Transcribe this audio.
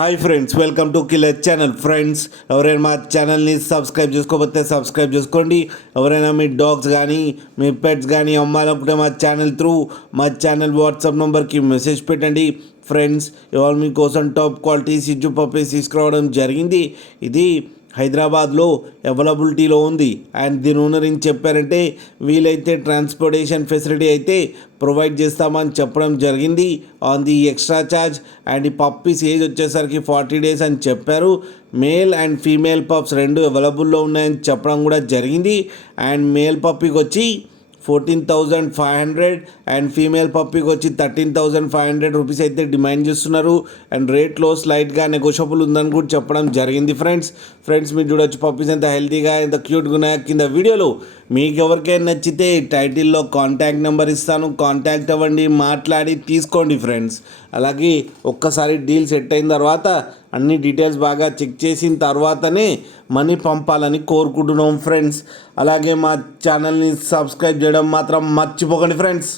Hi friends, welcome to killer channel. Friends, ఎవరైనా మా ఛానల్ని సబ్స్క్రైబ్ చేసుకోకపోతే సబ్స్క్రైబ్ చేసుకోండి. ఎవరైనా మీ డాగ్స్ కానీ మీ పెట్స్ కానీ అమ్మాలనుకుంటే మా ఛానల్ వాట్సాప్ నెంబర్కి మెసేజ్ పెట్టండి. ఫ్రెండ్స్, ఇవాళ మీకోసం టాప్ క్వాలిటీ సిజ్జు పప్పీస్ తీసుకురావడం జరిగింది. ఇది హైదరాబాద్లో అవైలబిలిటీలో ఉంది. అండ్ దీని ఓనర్ ఏం చెప్పారంటే, వీలైతే ట్రాన్స్పోర్టేషన్ ఫెసిలిటీ అయితే ప్రొవైడ్ చేస్తామని చెప్పడం జరిగింది on the extra charge. And ఈ పప్పీస్ ఏజ్ వచ్చేసరికి 40 days అని చెప్పారు. మేల్ అండ్ ఫీమేల్ పప్స్ రెండు అవైలబుల్లో ఉన్నాయని చెప్పడం కూడా జరిగింది. అండ్ మేల్ పప్పీకి వచ్చి 14,500 అండ్ ఫీమేల్ పప్పీకి వచ్చి 13,500 రూపీస్ అయితే డిమాండ్ చేస్తున్నారు. అండ్ రేట్లో స్లైట్గా నెగోషియబుల్ ఉందని కూడా చెప్పడం జరిగింది. ఫ్రెండ్స్ మీరు చూడొచ్చు పప్పీస్ ఎంత హెల్తీగా ఎంత క్యూట్గా ఉన్నాయో కింద వీడియోలో. మీకు ఎవరికైనా నచ్చితే టైటిల్లో కాంటాక్ట్ నెంబర్ ఇస్తాను, కాంటాక్ట్ అవ్వండి, మాట్లాడి తీసుకోండి ఫ్రెండ్స్. అలాగే ఒక్కసారి డీల్ సెట్ అయిన తర్వాత అన్ని డీటెయిల్స్ బాగా చెక్ చేసిన తర్వాతనే మనీ పంపాలని కోరుకుంటున్నాం ఫ్రెండ్స్. అలాగే మా ఛానల్ని సబ్స్క్రైబ్ చేయడం మాత్రం మర్చిపోకండి ఫ్రెండ్స్.